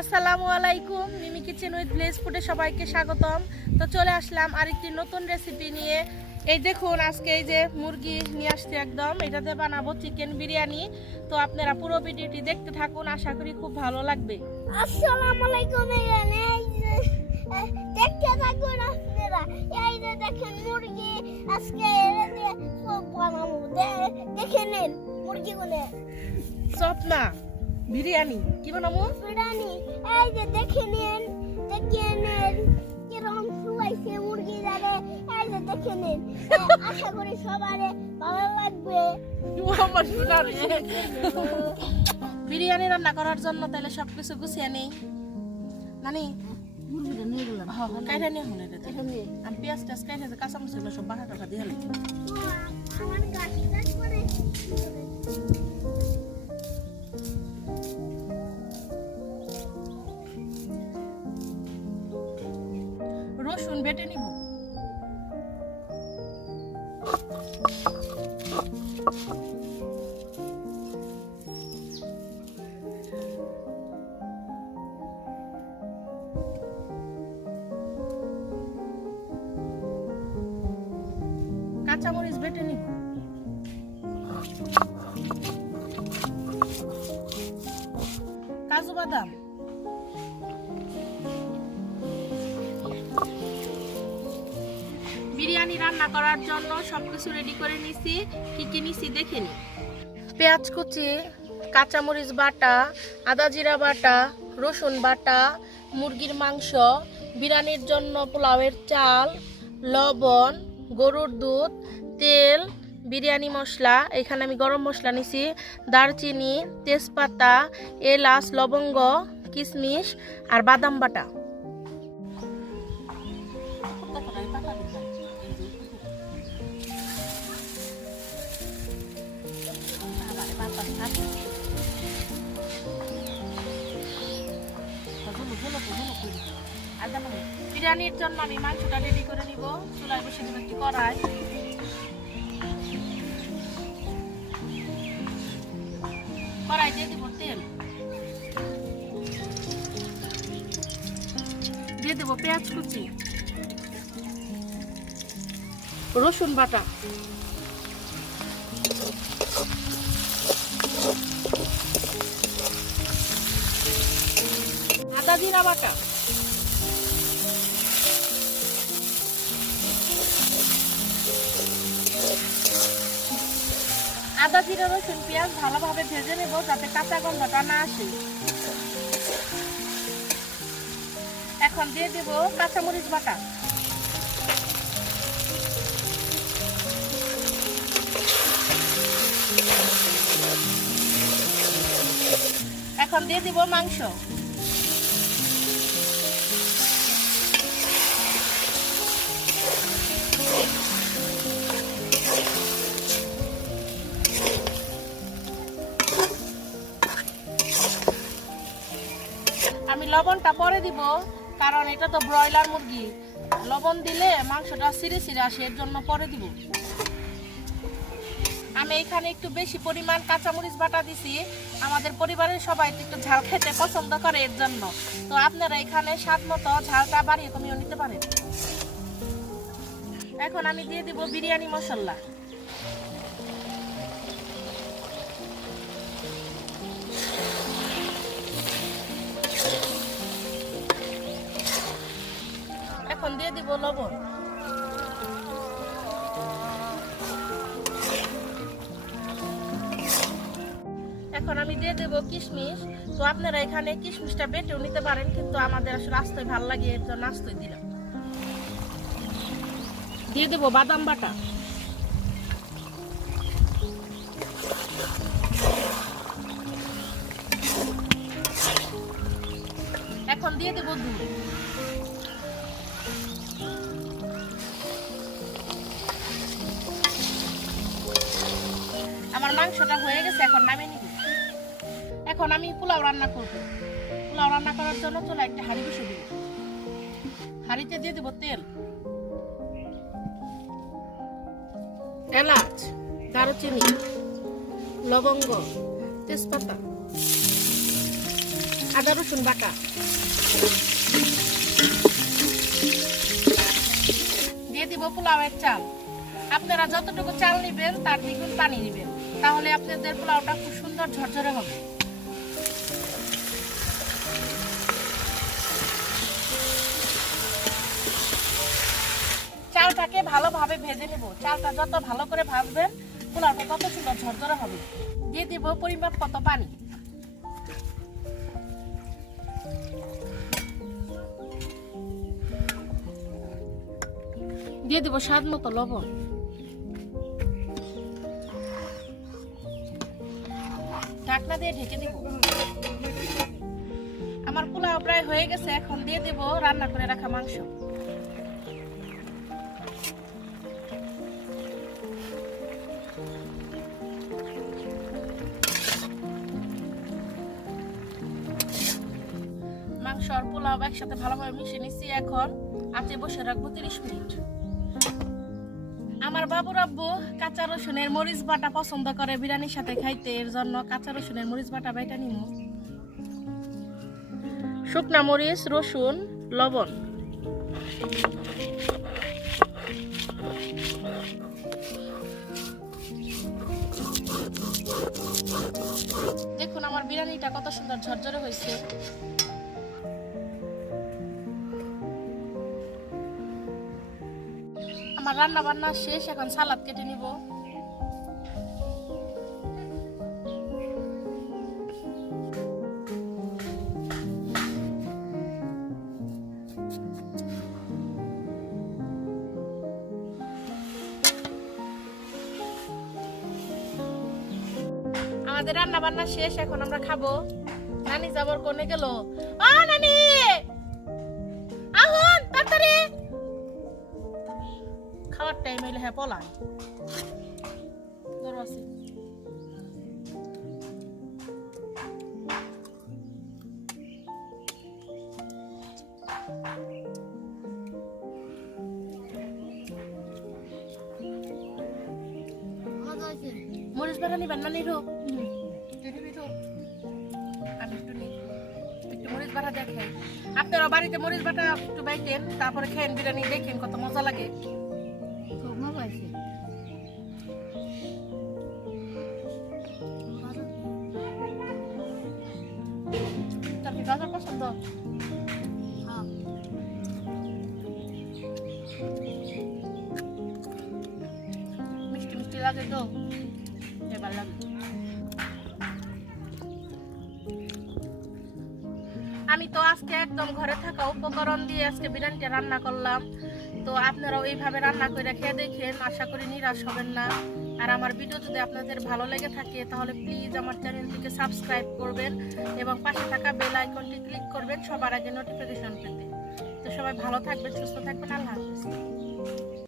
আসসালামু আলাইকুম মিমি kitchen with village ফুডে সবাইকে স্বাগতম। তো চলে আসলাম আরেকটি নতুন রেসিপি নিয়ে। এই দেখুন আজকে এই যে মুরগি নিয়ে আসছি একদম। এটাতে বানাবো চিকেন বিরিয়ানি। তো আপনারা পুরো ভিডিওটি দেখতে থাকুন আশা করি খুব ভালো লাগবে। আসসালামু আলাইকুম দেখতে থাকুন আপনারা। এই যে দেখেন মুরগি আজকে বানাবো। দেখে নিন মুরগিগুলো। স্বপ্না বিরিয়ানি। কি বানাবো? বিরিয়ানি। এই যে দেখে নিন দেখে নিন কীরকম শুয়াইছে মুরগি যাবে। এই যে দেখে নিন। আশা করি সবারে ভালো লাগবে। আমার সোনা রে। বিরিয়ানি রান্না করার জন্য তাহলে সবকিছু গুছিয়ে নেই। নানি? মুরগিটা নিয়ে গেলাম। হ্যাঁ হ্যাঁ কাইটা নিয়ে হলে রে আমি পেঁয়াজ টেয়াজ কাইটা যে কাঁচা মশলা সব বাটা দিয়ে হলে আমার গাড়ি করে। বেটে নিব। কাঁচামরিচ বেটে নিব। কাজু বাদাম। বিরিয়ানি রান্না করার জন্য সবকিছু রেডি করে নিছি। কি কি নিছি দেখে নি। পেঁয়াজ কুচি, কাঁচামরিচ বাটা, আদা জিরা বাটা, রসুন বাটা, মুরগির মাংস, বিরিয়ানির জন্য পোলাওয়ের চাল, লবণ, গরুর দুধ, তেল, বিরিয়ানি মশলা, এখানে আমি গরম মশলা নিছি, দারচিনি, তেজপাতা, এলাচ, লবঙ্গ কিশমিশ আর বাদাম বাটা। বিরিয়ানির জন্য আমি মাংসটা রেডি করে নিব। চুলায় বসে দিব একটি কড়াই। কড়াই দিয়ে দিব তেল। দিয়ে দেবো পেঁয়াজ কুচি। রসুন বাটা। আদা জিরা বাটা। আদা, জিরা, রসুন, পেঁয়াজ ভালোভাবে ভেজে নেব যাতে কাঁচা গন্ধটা না আসে। এখন দিয়ে দেব কাঁচামরিচ বাটা। এখন দিয়ে দিব মাংস। লবণটা পরে দিব, কারণ এটা তো ব্রয়লার মুরগি। লবণ দিলে মাংসটা সিরে সিরে আসে, এর জন্য পরে দিব। আমি এখানে একটু বেশি পরিমাণ কাঁচামরিচ বাটা দিছি। আমাদের পরিবারের সবাই একটু ঝাল খেতে পছন্দ করে এর জন্য। তো আপনারা এখানে স্বাদ মতো ঝালটা বাড়িয়ে কমিয়ে নিতে পারেন। এখন আমি দিয়ে দিব বিরিয়ানি মশলা। এখন দিয়ে দিব লবণ। এখন আমি দিয়ে দেবো কিশমিশ। তো আপনারা এখানে কিশমিশটা বেটেও নিতে পারেন, কিন্তু আমাদের আসলে আস্তে ভালো লাগে, এর জন্য আস্তে দিলাম। দিয়ে দেবো বাদাম বাটা। এখন দিয়ে দেবো দুধ। মাংসটা হয়ে গেছে, এখন নামিয়ে নিব। এখন আমি পোলাও রান্না করব। পোলাও রান্না করার জন্য চলে একটা হাঁড়ি বসে দিব হাঁড়িতে দিয়ে দেবো তেল। এলাচ, দারুচিনি, লবঙ্গ, তেজপাতা, আদা, রসুন বাটা। দিয়ে দিব পোলাওয়ের চাল। আপনারা যতটুকু চাল নেবেন, তার দ্বিগুণ পানি নেবেন। তাহলে আপনাদের পোলাওটা খুব সুন্দর ঝরঝরে হবে। চালটাকে ভালোভাবে ভেজে নেব। চালটা যত ভালো করে ভাজবেন, পোলাওটা তত সুন্দর ঝরঝরে হবে। দিয়ে দিব পরিমাপ কত পানি। দিয়ে দিব স্বাদ মতো লবণ। ঢাকনা দিয়ে ঢেকে দিব। আমার পোলাও প্রায় হয়ে গেছে, এখন দিয়ে দেব রান্না করে রাখা মাংস। মাংস আর পোলাও একসাথে ভালোভাবে মিশিয়ে নিচ্ছি এখন। আতে বসে রাখব তিরিশ মিনিট। আমার বাবুর আব্বু কাঁচা রসুনের মরিচ বাটা পছন্দ করে বিরিয়ানির সাথে খাইতে, এর জন্য কাঁচা রসুনের মরিচ বাটা বাইটা নিব শুকনা মরিচ, রসুন, লবণ। দেখুন আমার বিরিয়ানিটা কত সুন্দর ঝরঝরে হয়েছে। আমার রান্না বান্না শেষ, এখন সালাদ কেটে নিব। আমাদের রান্না বান্না শেষ, এখন আমরা খাব। নানি যাবর কোনে গেল। ও নানি! খাওয়ার টাইম হইলে হ্যাঁ পলায় মরিচ বাটা নিবেন না নিরো? আমি একটু আপনারা বাড়িতে মরিচ বাটা একটু বাইতেন তারপরে খেন বিরিয়ানি দেখেন কত মজা লাগে। লাগে তো? এবার লাগে আমি তো আজকে একদম ঘরে থাকা উপকরণ দিয়ে আজকে বিরিয়ানিটা রান্না করলাম। তো আপনারাও এইভাবে রান্না করে খেয়ে দেখেন, আশা করি নিরাশ হবেন না। আর আমার ভিডিও যদি আপনাদের ভালো লেগে থাকে, তাহলে প্লিজ আমার চ্যানেলটিকে সাবস্ক্রাইব করবেন এবং পাশে থাকা বেল আইকনটি ক্লিক করবেন সবার আগে নোটিফিকেশন পেতে। তো সবাই ভালো থাকবেন, সুস্থ থাকবেন, আল্লাহ হাফিজ।